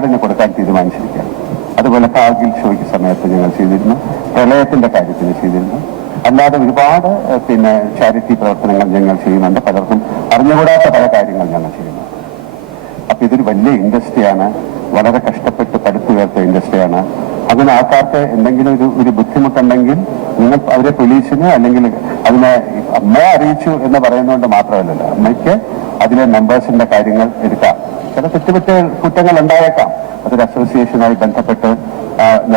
അവാർഡിന് കൊടുക്കാൻ തീരുമാനിച്ചിരിക്കുകയാണ്. അതുപോലെ കാർഗിൽ ഷോയ്ക്ക് സമയത്ത് ഞങ്ങൾ ചെയ്തിരുന്നു, പ്രളയത്തിന്റെ കാര്യത്തിന് ചെയ്തിരുന്നു. അല്ലാതെ ഒരുപാട് ചാരിറ്റി പ്രവർത്തനങ്ങൾ ഞങ്ങൾ ചെയ്യുന്നുണ്ട്. പലർക്കും അറിഞ്ഞുകൂടാത്ത പല കാര്യങ്ങൾ ഞങ്ങൾ ചെയ്യുന്നു. അപ്പൊ ഇതൊരു വലിയ ഇൻഡസ്ട്രിയാണ്, വളരെ കഷ്ടപ്പെട്ട് പടുത്തുയർത്ത ഇൻഡസ്ട്രിയാണ്. അതിന് ആൾക്കാർക്ക് എന്തെങ്കിലും ഒരു ബുദ്ധിമുട്ടുണ്ടെങ്കിൽ നിങ്ങൾ അവരെ പോലീസിന് അല്ലെങ്കിൽ അതിനെ അമ്മയെ അറിയിച്ചു എന്ന് പറയുന്നതുകൊണ്ട് മാത്രമല്ലല്ലോ, അമ്മയ്ക്ക് അതിലെ മെമ്പേഴ്സിന്റെ കാര്യങ്ങൾ എടുക്കാം. ചില കുറ്റങ്ങൾ ഉണ്ടായേക്കാം, അതൊരു അസോസിയേഷനുമായി ബന്ധപ്പെട്ട്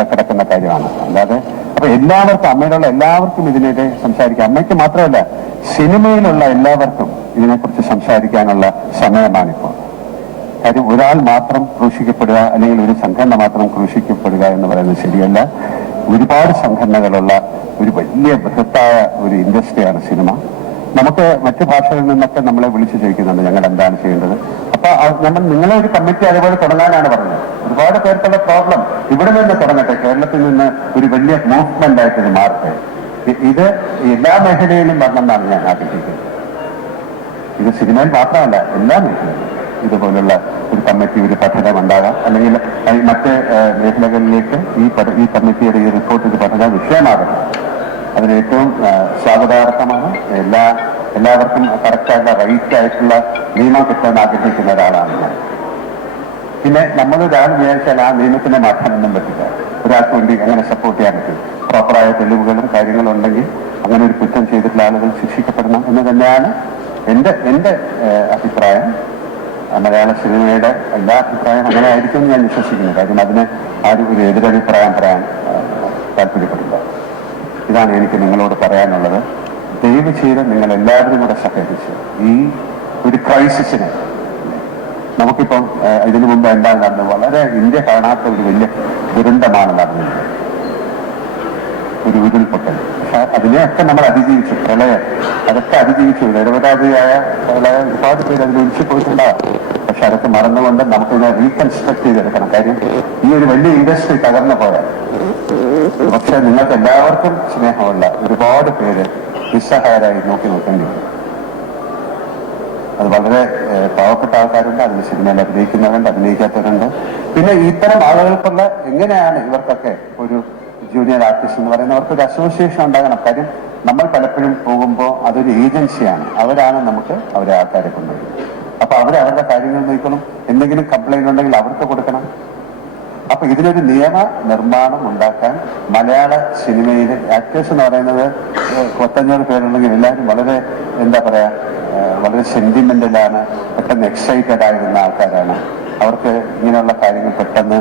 കിടക്കുന്ന കാര്യമാണ്. അല്ലാതെ അപ്പൊ എല്ലാവർക്കും, അമ്മയിലുള്ള എല്ലാവർക്കും ഇതിനെതിരെ സംസാരിക്കാം. അമ്മയ്ക്ക് മാത്രമല്ല, സിനിമയിലുള്ള എല്ലാവർക്കും ഇതിനെക്കുറിച്ച് സംസാരിക്കാനുള്ള സമയമാണിപ്പോൾ. കാര്യം ഒരാൾ മാത്രം ക്രൂശിക്കപ്പെടുക അല്ലെങ്കിൽ ഒരു സംഘടന മാത്രം ക്രൂശിക്കപ്പെടുക എന്ന് പറയുന്നത് ശരിയല്ല. ഒരുപാട് സംഘടനകളുള്ള ഒരു വലിയ ബൃഹത്തായ ഒരു ഇൻഡസ്ട്രിയാണ് സിനിമ. നമുക്ക് മറ്റു ഭാഷകളിൽ നിന്നൊക്കെ നമ്മളെ വിളിച്ചു ചോദിക്കുന്നുണ്ട് ഞങ്ങൾ എന്താണ് ചെയ്യേണ്ടത്. അപ്പൊ നിങ്ങളെ ഒരു കമ്മിറ്റി അതുപോലെ തുടങ്ങാനാണ് പറഞ്ഞത്. ഒരുപാട് പേർക്കുള്ള പ്രോബ്ലം ഇവിടെ നിന്ന് തുടങ്ങട്ടെ, കേരളത്തിൽ നിന്ന് ഒരു വലിയ മൂവ്മെന്റ് ആയിട്ട് ഇത് മാറട്ടെ. ഇത് എല്ലാ മേഖലയിലും വരണമെന്നാണ് ഞാൻ ആഗ്രഹിക്കുന്നത്. ഇത് സിനിമയിൽ മാത്രമല്ല, എല്ലാ മേഖലയിലും ഇതുപോലുള്ള ഒരു കമ്മിറ്റി, ഒരു പഠനം ഉണ്ടാകാം. അല്ലെങ്കിൽ മറ്റ് മേഖലകളിലേക്ക് ഈ കമ്മിറ്റിയുടെ ഈ റിപ്പോർട്ട് ഇത് പഠന വിഷയമാകണം. അതിന് ഏറ്റവും സ്വാഗതാർഹമാണ്. എല്ലാവർക്കും കറക്റ്റായിട്ടുള്ള റൈറ്റ് ആയിട്ടുള്ള നിയമം കിട്ടാൻ ആഗ്രഹിക്കുന്ന ഒരാളാണ് ഞാൻ. പിന്നെ നമ്മളൊരാൾ വിചാരിച്ചാൽ ആ നിയമത്തിനെ മാറ്റാനൊന്നും പറ്റില്ല. ഒരാൾക്ക് വേണ്ടി അങ്ങനെ സപ്പോർട്ട് ചെയ്യാൻ പറ്റും. പ്രോപ്പറായ തെളിവുകളും കാര്യങ്ങളും ഉണ്ടെങ്കിൽ അങ്ങനെ ഒരു കുറ്റം ചെയ്തിട്ടുള്ള ആളുകൾ ശിക്ഷിക്കപ്പെടണം എന്ന് തന്നെയാണ് എൻ്റെ അഭിപ്രായം. മലയാള സിനിമയുടെ എല്ലാ അഭിപ്രായം അങ്ങനെ ആയിരിക്കും ഞാൻ വിശ്വസിക്കുന്നു. കാര്യം അതിന് ആരും ഒരു എതിരഭിപ്രായം പറയാൻ താല്പര്യപ്പെടില്ല. ഇതാണ് എനിക്ക് നിങ്ങളോട് പറയാനുള്ളത്. ദയവ് ചെയ്ത് നിങ്ങൾ എല്ലാവരും കൂടെ സഹകരിച്ച് ഈ ഒരു ക്രൈസിസിന്, നമുക്കിപ്പം ഇതിനു മുമ്പ് എന്താണ് നടന്നത്, വളരെ ഇന്ത്യ കാണാത്ത ഒരു വലിയ ദുരന്തമാണ് നടന്നത്, ഒരു ഉരുൾപൊട്ടൽ. പക്ഷെ അതിനെയൊക്കെ നമ്മൾ അതിജീവിച്ചു. പ്രളയം അതൊക്കെ അതിജീവിച്ചു. നിരവധിയായ പ്രളയം ഒരുപാട് പേര് അതിൽ ഒഴിച്ചു പോയിട്ടുണ്ടാകും. പക്ഷെ അതൊക്കെ മറന്നുകൊണ്ട് നമുക്കിതിനെ റീകൺസ്ട്രക്ട് ചെയ്തെടുക്കണം. കാര്യം ഈ ഒരു വലിയ ഇൻഡസ്ട്രി തകർന്നു പോയാൽ പക്ഷെ നിങ്ങൾക്ക് എല്ലാവർക്കും സ്നേഹമുള്ള ഒരുപാട് പേര് നിസ്സഹായരായി നോക്കി നോക്കേണ്ടി വരും. അത് വളരെ പാവപ്പെട്ട ആൾക്കാരുണ്ട്, അതിന് സിനിമയിൽ അഭിനയിക്കുന്നവരുണ്ട്, അഭിനയിക്കാത്തവരുണ്ട്. പിന്നെ ഇത്തരം ആളുകൾക്കുള്ള എങ്ങനെയാണ് ഇവർക്കൊക്കെ ഒരു ജൂനിയർ ആർട്ടിസ്റ്റ് എന്ന് പറയുന്നവർക്ക് ഒരു അസോസിയേഷൻ ഉണ്ടാകണം. കാര്യം നമ്മൾ പലപ്പോഴും പോകുമ്പോൾ അതൊരു ഏജൻസിയാണ്, അവരാണ് നമുക്ക് അവരെ ആൾക്കാരെ കൊണ്ടുവരുന്നത്. അപ്പൊ അവരുടെ കാര്യങ്ങൾ നോക്കണം. എന്തെങ്കിലും കംപ്ലൈന്റ് ഉണ്ടെങ്കിൽ അവർക്ക് കൊടുക്കണം. അപ്പൊ ഇതിനൊരു നിയമ നിർമ്മാണം ഉണ്ടാക്കാൻ മലയാള സിനിമയിലെ ആക്ടേഴ്സ് എന്ന് പറയുന്നത് 500 പേരുണ്ടെങ്കിൽ എല്ലാവരും വളരെ വളരെ സെന്റിമെന്റലാണ്, പെട്ടെന്ന് എക്സൈറ്റഡ് ആയിരുന്ന ആൾക്കാരാണ്. അവർക്ക് ഇങ്ങനെയുള്ള കാര്യങ്ങൾ പെട്ടെന്ന്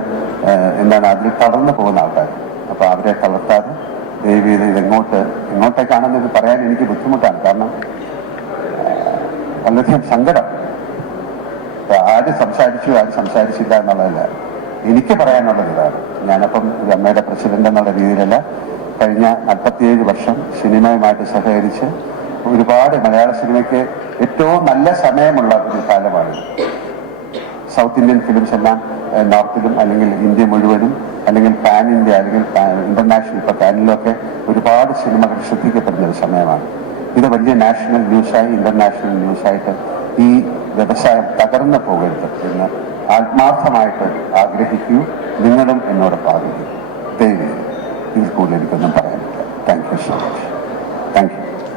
അതിൽ തളർന്നു പോകുന്ന ആൾക്കാർ. അപ്പൊ അവരെ തളർത്താതെ ദയവ് ചെയ്ത് എങ്ങോട്ടേക്കാണെന്ന് പറയാൻ എനിക്ക് ബുദ്ധിമുട്ടാണ്. കാരണം വളരെയധികം സങ്കടം. ആര് സംസാരിച്ചില്ല എന്നുള്ളതല്ല, എനിക്ക് പറയാനുള്ളത് ഇതാണ്. ഞാനപ്പം ഒരു അമ്മയുടെ പ്രസിഡന്റ് എന്നുള്ള രീതിയിലല്ല, കഴിഞ്ഞ 47 വർഷം സിനിമയുമായിട്ട് സഹകരിച്ച് ഒരുപാട് മലയാള സിനിമയ്ക്ക് ഏറ്റവും നല്ല സമയമുള്ള ഒരു കാലമാണ്. സൗത്ത് ഇന്ത്യൻ ഫിലിംസ് എല്ലാം നോർത്തിലും അല്ലെങ്കിൽ ഇന്ത്യ മുഴുവനും അല്ലെങ്കിൽ പാൻ ഇന്ത്യ അല്ലെങ്കിൽ ഇന്റർനാഷണൽ, ഇപ്പൊ പാനിലൊക്കെ ഒരുപാട് സിനിമകൾ ശ്രദ്ധിക്കപ്പെടുന്ന ഒരു സമയമാണ്. ഇത് വലിയ നാഷണൽ ന്യൂസായി ഇന്റർനാഷണൽ ന്യൂസായിട്ട് ഈ വ്യവസായം തകർന്നു പോകരുത് എന്ന് ആത്മാർത്ഥമായിട്ട് ആഗ്രഹിക്കൂ. നിങ്ങളും എന്നോടൊപ്പം ആഗ്രഹിക്കും. ദയവ് ഇതിൽ കൂടുതൽ എനിക്കൊന്നും പറയാനില്ല. Thank you so much. Thank you.